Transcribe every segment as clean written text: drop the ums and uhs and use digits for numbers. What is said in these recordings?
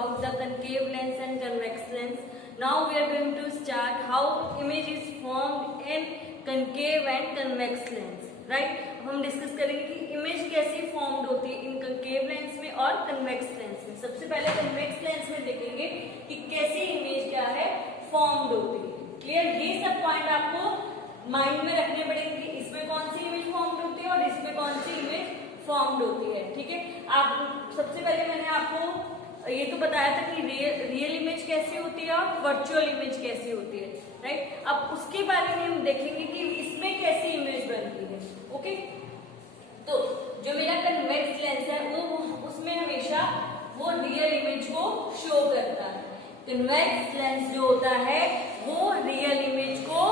about the concave lens and convex lens. Now we are going to start how image is formed in concave and convex lens. Right? अब हम discuss करेंगे कि image कैसे formed होती है इन concave lens में और convex lens में. सबसे पहले कन्वेक्स लेंस में देखेंगे कि कैसे इमेज क्या है फॉर्म्ड होती है. क्लियर? ये सब पॉइंट आपको माइंड में रखने पड़ेंगे कि इसमें कौन सी इमेज फॉर्म्ड होती है और इसमें कौन सी इमेज फॉर्म्ड होती है. ठीक है, आप सबसे पहले मैंने आपको ये तो बताया था कि रियल इमेज कैसी होती है और वर्चुअल इमेज कैसी होती है. राइट? अब उसके बारे में हम देखेंगे कि इसमें कैसी इमेज बनती है. ओके, तो जो मेरा कन्वेक्स लेंस है वो उसमें हमेशा वो रियल इमेज को शो करता है. कन्वेक्स लेंस जो होता है वो रियल इमेज को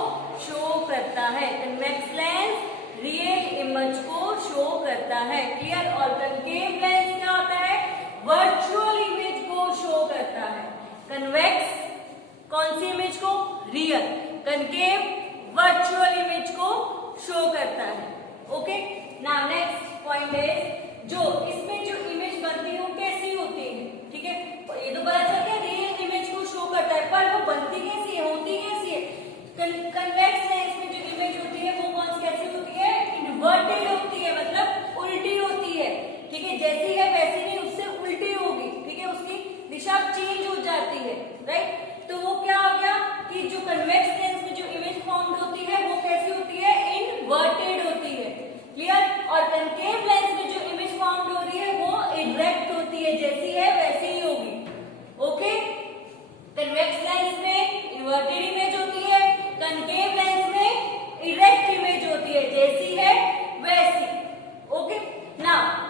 शो करता है. कन्वेक्स लेंस रियल इमेज को शो करता है. क्लियर? और कनकेव लेंस क्या होता है? वर्चुअल इमेज को शो करता है. कन्वेक्स कौन सी इमेज को? रियल. कनकेव वर्चुअल इमेज को शो करता है. ओके, नाउ नेक्स्ट पॉइंट है जो इसमें जो इमेज बनती है वो कैसी होती है. ठीक है, ये तो पता चल गया रियल इमेज को शो करता है, पर वो बनती कैसी है, होती कैसी है? कन्वेक्स लेंस में जो इमेज होती है वो कौन सी कैसी होती है? इन्वर्टेड होती है, मतलब उल्टी होती है. ठीक है, जैसी है वैसी नहीं, उससे उल्टी होगी. ठीक है, उसकी दिशा चेंज हो जाती है. राइट? तो वो क्या हो गया कि जो कन्वेक्स लेंस में जो इमेज फॉर्म्ड होती है वो कैसी होती है? इन्वर्टेड होती है. क्लियर? और कनकेव लेंस में जो इमेज फॉर्म्ड हो रही है वो इरेक्ट होती है, जैसी है वैसी ही होगी. ओके, कन्वेक्स लेंस में इन्वर्टेड इमेज होती है, कनकेव लेंस में इरेक्ट इमेज होती है, जैसी है वैसी. ओके, नाउ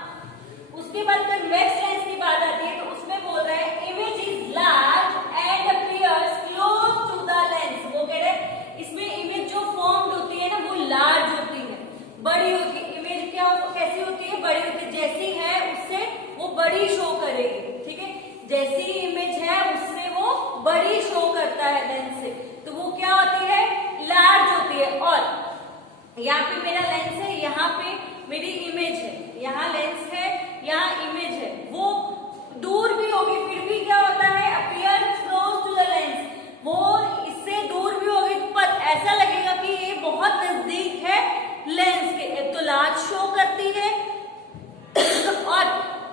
उसके बाद कन्वेक्स लेंस की बात आती है तो उसमें बोल रहा है image is large and appears close to the lens. वो कह रहे हैं इसमें इमेज जो फॉर्म्ड होती है ना वो लार्ज होती है, बड़ी होती है. इमेज क्या कैसी होती है? बड़ी होती है. जैसी है उससे वो बड़ी शो करेगी. ठीक है, जैसी इमेज है उससे वो बड़ी शो करता है लेंस से, तो वो क्या होती है? लार्ज होती है. और यहाँ पे मेरा लेंस है, यहाँ पे मेरी इमेज है, यहाँ लेंस है, यहाँ इमेज है. वो दूर भी होगी फिर भी क्या होता है? Appear close to the lens. वो इससे दूर भी होगी पर ऐसा लगेगा कि ये बहुत नजदीक है लेंस के. एक तो लार्ज शो करती है और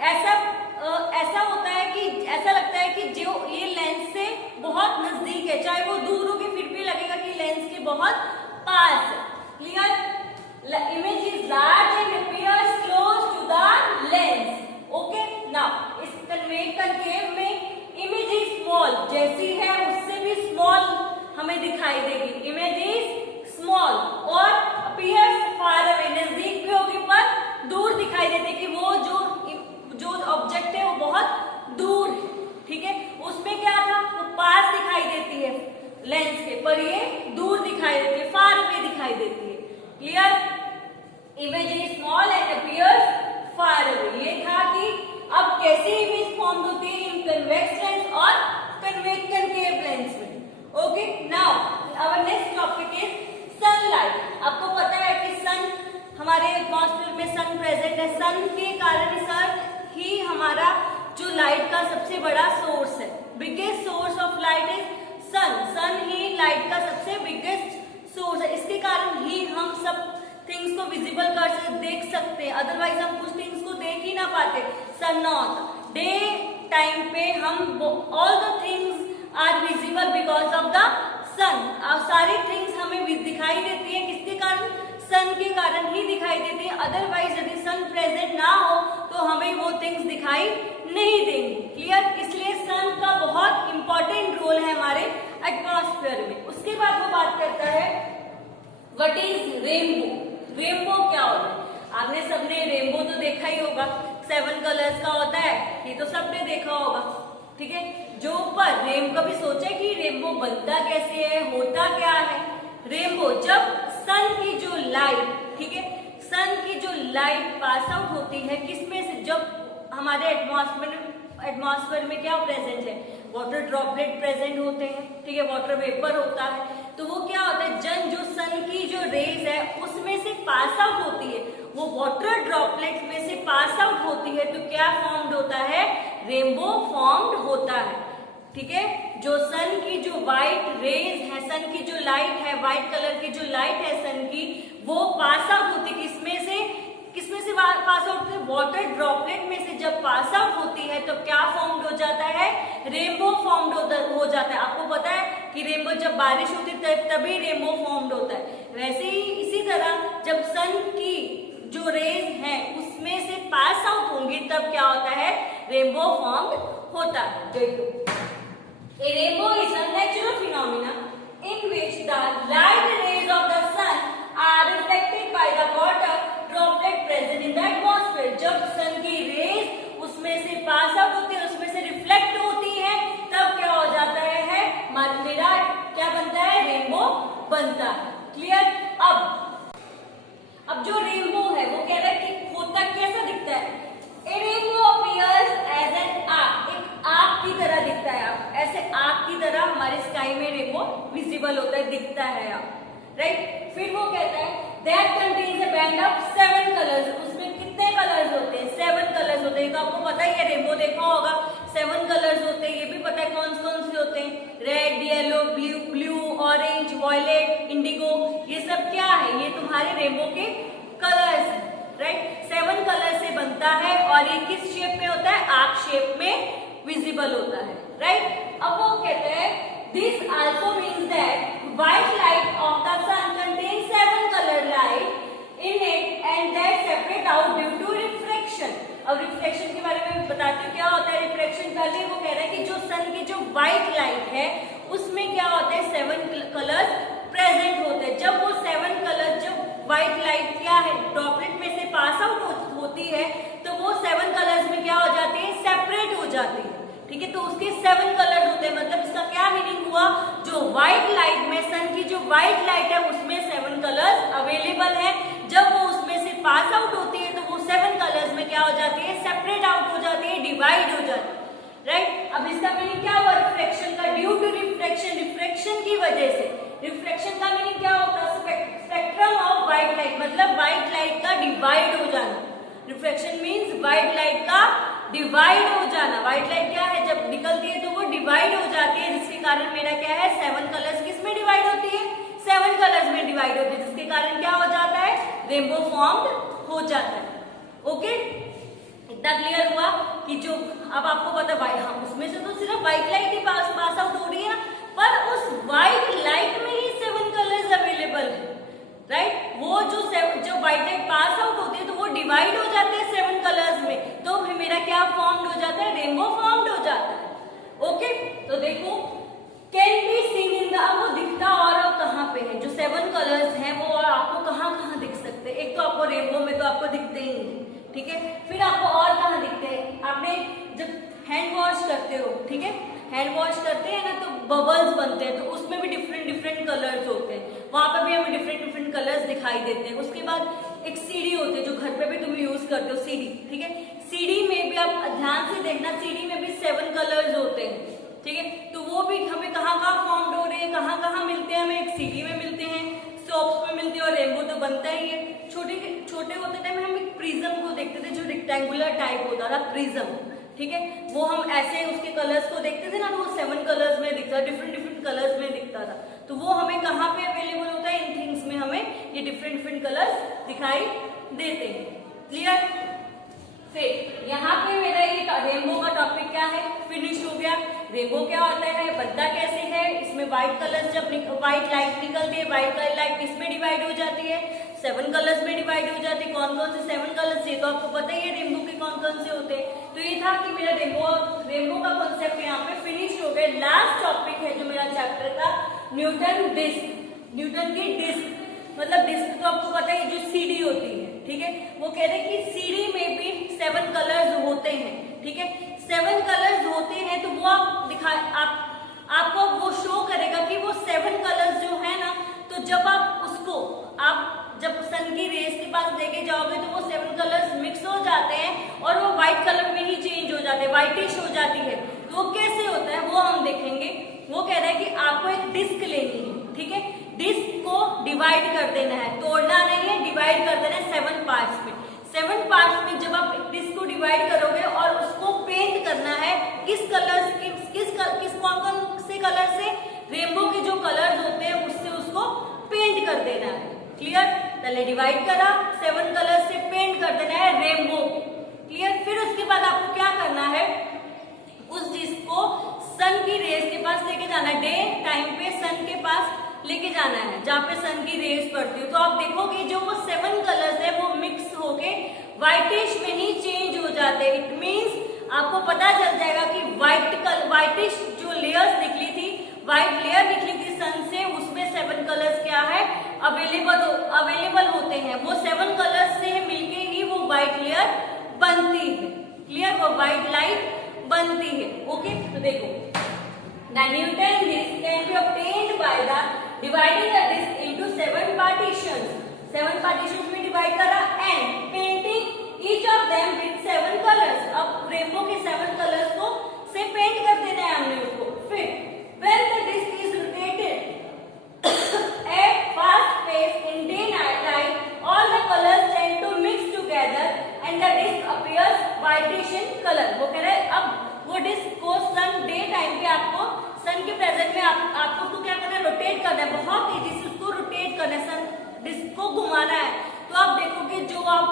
ऐसा होता है कि ऐसा लगता है कि जो ये लेंस से बहुत नजदीक है, चाहे वो दूर होगी फिर भी लगेगा कि लेंस के बहुत पास है. Clear? Image is large and appears close to the lens. Okay, now इस कनकेव में इमेज इज स्मॉल, जैसी है उससे भी स्मॉल हमें दिखाई देगी. इमेज इज स्मॉल और अपीयर्स फार अवे, नजदीक भी होगी पर दूर दिखाई देती है कि वो जो ऑब्जेक्ट है वो बहुत दूर है. ठीक है, उसमें क्या था? वो पास दिखाई देती है लेंस के, पर ये दूर दिखाई देती है, फार अवे दिखाई देती है. Clear? Image is small and appears far away. ये था कि अब कैसी इमेज फॉर्म होती है इन कन्वेक्स लेंस और कनकेव लेंस में. Okay, now our next topic is sunlight. आपको पता है कि सन हमारे एटमॉस्फेयर में सन प्रेजेंट है. सन के कारण इस अर्थ ही हमारा जो लाइट का सबसे बड़ा सोर्स है. Biggest source of light is sun. Sun ही लाइट का सबसे बिगेस्ट सोर्स है. इसके कारण ही हम सब थिंग्स को विजिबल कर सकते, देख सकते हैं. अदरवाइज हम कुछ थिंग्स को देख ही ना पाते. सन नॉट डे टाइम पे हम all the things are visible because of the sun. सारी थिंग्स हमें दिखाई देती है किसके कारण? सन के कारण ही दिखाई देती है. अदरवाइज यदि सन प्रेजेंट ना हो तो हमें वो थिंग्स दिखाई नहीं देंगी. क्लियर? इसलिए सन का बहुत इंपॉर्टेंट रोल है हमारे एटमॉस्फेयर में. उसके बाद वो बात करता है व्हाट इज रेनबो. रेनबो क्या होता है? आपने सबने रेनबो तो देखा ही होगा, 7 कलर्स का होता है, ये तो सबने देखा होगा. ठीक है, जो पर रेनबो कभी सोचा कि रेनबो बनता कैसे है, होता क्या है? रेनबो जब सन की जो लाइट, ठीक है, सन की जो लाइट पास आउट होती है किसमें से? जब हमारे एटमॉस्फेयर में क्या प्रेजेंट है? वाटर ड्रॉपलेट प्रेजेंट होते हैं. ठीक है, वाटर वेपर होता है. तो वो क्या होता है? जो सन की जो रेज है उसमें से पास आउट होती है, वो वाटर ड्रॉपलेट में से पास आउट होती है, तो क्या फॉर्म्ड होता है? रेनबो फॉर्म्ड होता है। ठीक है, जो सन की जो व्हाइट रेज है, सन की जो लाइट है, व्हाइट कलर की जो लाइट है सन की, वो पास आउट होती है किसमें से पास आउट होती है? वाटर ड्रॉपलेट में से जब पास आउट होती है तो क्या फॉर्म्ड हो जाता है? रेनबो फॉर्म्ड हो जाता है। आपको पता है कि रेनबो जब बारिश होती है तभी रेनबो फॉर्म्ड होता है। वैसे ही इसी तरह जब सन की जो रेज है उसमें से पास आउट होंगी तब क्या होता है? रेनबो फॉर्म्ड होता है। देखो, a rainbow is a natural phenomenon in which the light rays of the sun are reflected by the water droplet present in the atmosphere। जब सन की रेज उसमें से पास आउट होती है, उसमें से रिफ्लेक्ट होती है, तब क्या हो जाता है? मेरा क्या बनता है? रेनबो बनता है। क्लियर? अब जो रेनबो है वो कह रहा है कि होता कैसा दिखता है? A rainbow appears as an arc, एक आर्क की तरह दिखता है। आप ऐसे आर्क की तरह हमारे स्काई में रेनबो विजिबल होता है, दिखता है आप, राइट? फिर वो कहता है that contains a band of 7 colors। उसमें कितने कलर्स होते हैं? 7 कलर्स होते हैं। तो आपको पता ही है, रेनबो देखा होगा, 7 कलर्स होते हैं। ये भी पता है कौन कौन से होते हैं? Red, yellow, blue, orange, violet, indigo. ये सब क्या है? ये तुम्हारे रेनबो के कलर्स हैं, राइट? 7 कलर से बनता है और ये किस शेप में होता है? आर्क शेप में विजिबल होता है, राइट? अब वो कहते हैं this also means that white light of the sun contains 7 colour light in it and that separate out due to refraction. अब रिफ्लेक्शन के बारे में बताती हूँ क्या होता है रिफ्रैक्शन। पहले वो कह रहा है कि जो सन की जो व्हाइट लाइट है उसमें क्या होता है? 7 कलर्स प्रेजेंट होते हैं। जब वो 7 कलर, जब व्हाइट लाइट क्या है ड्रॉपलेट में से पास आउट होती है तो वो 7 कलर्स में क्या हो जाती है? सेपरेट हो जाती है। ठीक है, तो उसके 7 कलर्स होते हैं। मतलब इसका क्या मीनिंग हुआ? जो व्हाइट लाइट में, सन की जो व्हाइट लाइट है उसमें 7 कलर्स अवेलेबल है। जब वो उसमें से पास आउट होती है तो वो 7 कलर्स में क्या हो जाती है? सेपरेट आउट हो जाती है, डिवाइड हो जाती है, राइट? अब इसका मीनिंग क्या हुआ रिफ्लेक्शन का? ड्यू टू रिफ्लेक्शन, रिफ्लेक्शन की वजह से। रिफ्लेक्शन का मीनिंग क्या होता है? स्पेक्ट्रम ऑफ व्हाइट लाइट, मतलब व्हाइट लाइट का डिवाइड हो जाना। रिफ्लेक्शन मीन्स व्हाइट लाइट का डिवाइड हो जाना। व्हाइट लाइट क्या है? जब निकलती है तो वो डिवाइड हो जाती है, जिसके कारण मेरा क्या है? 7 कलर्स किस में डिवाइड होती है? 7 कलर्स में डिवाइड होती है, जिसके कारण क्या हो जाता है? रेनबो फॉर्म्ड हो जाता है। ओके, इतना क्लियर हुआ कि जो अब आपको पता है हाँ, उसमें से तो सिर्फ व्हाइट लाइट ही पास आउट हो रही है ना, पर उस व्हाइट लाइट में ही 7 कलर्स अवेलेबल है, राइट? वो जो व्हाइट लाइट पास आउट होती है तो वो डिवाइड हो जाते हैं 7 कलर्स में, तो मेरा क्या फॉर्म्ड हो जाता है? रेनबो फॉर्म्ड हो जाता है। ओके, तो देखो can be seen in the, अब वो दिखता और कहाँ पे है? जो 7 कलर्स हैं वो और आपको कहाँ दिख सकते हैं? एक तो आपको रेनबो में तो आपको दिखते ही हैं, ठीक है? फिर आपको और कहाँ दिखते हैं? आपने जब हैंड वॉश करते हो, ठीक है, हैंड वॉश करते हैं ना तो बबल्स बनते हैं, तो उसमें भी डिफरेंट कलर्स होते हैं, वहां पर भी हमें डिफरेंट कलर्स दिखाई देते हैं। उसके बाद एक सीढ़ी होती है जो घर पे भी तुम यूज करते हो, सीढ़ी, ठीक है? सीढ़ी में भी आप ध्यान से देखना, सीढ़ी में भी 7 कलर्स होते हैं, ठीक है? तो वो भी हमें कहाँ फॉर्म्ड हो रहे हैं, कहाँ मिलते हैं? हमें एक सीढ़ी में मिलते हैं, सोप्स में मिलते हैं, और रेनबो तो बनता ही है। छोटे होते टाइम हम एक प्रिज्म को देखते थे जो रेक्टेंगुलर टाइप होता था, प्रिज्म, ठीक है? वो हम ऐसे उसके कलर्स को देखते थे ना, तो वो 7 कलर्स में दिखता, डिफरेंट कलर्स में दिखता था। तो वो हमें कहाँ पे अवेलेबल होता है? इन थिंग्स में हमें ये डिफरेंट कलर्स दिखाई देते हैं। क्लियर? फिर यहाँ पे मेरा ये रेनबो का टॉपिक क्या है? फिनिश हो गया। रेनबो क्या होता है, बनता कैसे है, इसमें व्हाइट कलर्स, जब व्हाइट लाइट निकलती है, व्हाइट लाइट किसमें डिवाइड हो जाती है? 7 कलर्स में डिवाइड हो जाती है। कौन कौन से 7 कलर्स? ये तो आपको पता ही है रेनबो के कौन कौन से होते हैं। तो ये था कि मेरा रेनबो का कॉन्सेप्ट यहाँ पे फिनिश हो गया। लास्ट टॉपिक है जो मेरा चैप्टर का, न्यूटन डिस्क। न्यूटन की डिस्क मतलब डिस्क तो आपको पता है जो सीडी होती है, ठीक है? वो कह रहे हैं कि सीडी में भी 7 कलर्स होते हैं, ठीक है? 7 कलर्स होते हैं तो वो आपको वो शो करेगा कि वो 7 कलर्स जो है ना, तो जब आप उसको जब सन की रेस के पास लेके जाओगे तो वो 7 कलर्स मिक्स हो जाते हैं और वो व्हाइट कलर में ही चेंज हो जाते हैं, व्हाइटिश हो जाती है। तो वो कैसे होता है वो हम देखेंगे। वो कह रहा है कि आपको एक डिस्क लेनी है, ठीक है? डिस्क को डिवाइड कर देना है, तोड़ना नहीं है, डिवाइड कर देना है 7 पार्ट्स में। 7 पार्ट्स में जब आप डिस्क को डिवाइड करोगे और उसको पेंट करना कलर से, रेनबो के जो कलर्स होते हैं उससे उसको पेंट कर देना है। क्लियर? पहले डिवाइड करा, 7 कलर से पेंट कर देना है रेनबो। क्लियर? फिर उसके बाद आपको क्या करना है, उस डिस्क को सन की रेस के पास लेके जाना है। डे टाइम पे सन के पास लेके जाना है जहाँ पे सन की रेस पड़ती है। तो आप देखोगे जो वो 7 कलर्स है वो मिक्स होके व्हाइटिश में ही चेंज हो जाते हैं। इट मीन्स आपको पता चल जाएगा कि व्हाइटिश जो लेयर्स निकली थी, व्हाइट लेयर निकली थी सन से, उसमें 7 कलर्स क्या है अवेलेबल होते हैं। वो 7 कलर्स से मिलके ही वो व्हाइट लेयर बनती है। क्लियर? वो व्हाइट लाइट बनती है। ओके, तो देखो the Newton disk can be obtained by the dividing the disk into 7 partitions. 7 partitions में डिवाइड करा and painting each of them with 7 colors. अब रेनबो के 7 कलर्स को से पेंट कर देना है हमने उसको। फिर when the disk is rotated at fast pace in day light, all the colors tend to mix together and the disk appears whitish in color. वो कह रहे हैं अब वो डिस्क को सन डे टाइम पे आपको सन के प्रेजेंट में आपको उसको क्या करना है, रोटेट करना है, बहुत तेजी से उसको रोटेट करना है, सन डिस्क को घुमाना है। तो आप देखोगे जो आप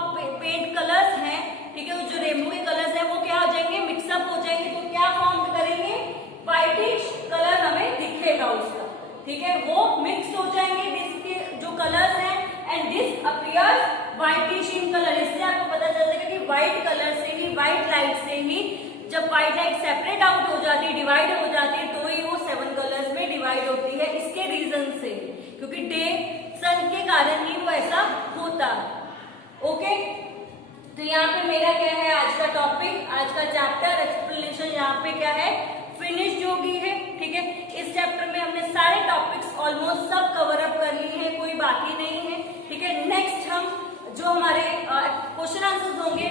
पेंट कलर्स हैं, ठीक है, जो रेनबो के कलर्स हैं वो क्या हो जाएंगे, मिक्सअप हो जाएंगे। तो क्या फॉर्म करेंगे, व्हाइटिश कलर हमें दिखेगा उसका। ठीक है, वो मिक्स हो जाएंगे डिस्क के जो कलर्स हैं and disc appears whitish in colour. इससे आपको पता चल जाएगा कि व्हाइट कलर से ही, व्हाइट लाइट से ही, जब व्हाइट लाइट सेपरेट आउट हो जाती है, डिवाइड हो जाती है, तो ही वो 7 कलर्स में डिवाइड होती है। इसके रीजन से, क्योंकि डे सन के कारण ही वो ऐसा होता है। ओके, तो यहाँ पे मेरा क्या है आज का टॉपिक, आज का चैप्टर एक्सप्लेनेशन यहाँ पे क्या है, फिनिश्ड हो गई है। ठीक है, इस चैप्टर में हमने सारे टॉपिक्स ऑलमोस्ट सब कवर अप कर लिए हैं, कोई बाकी नहीं है। ठीक है, नेक्स्ट हम जो हमारे क्वेश्चन आंसर्स होंगे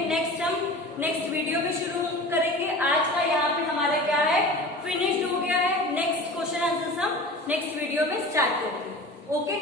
नेक्स्ट वीडियो में शुरू करेंगे। आज का यहाँ पे हमारा क्या है, फिनिश्ड हो गया है। नेक्स्ट क्वेश्चन आंसर्स हम नेक्स्ट वीडियो में स्टार्ट करेंगे। ओके।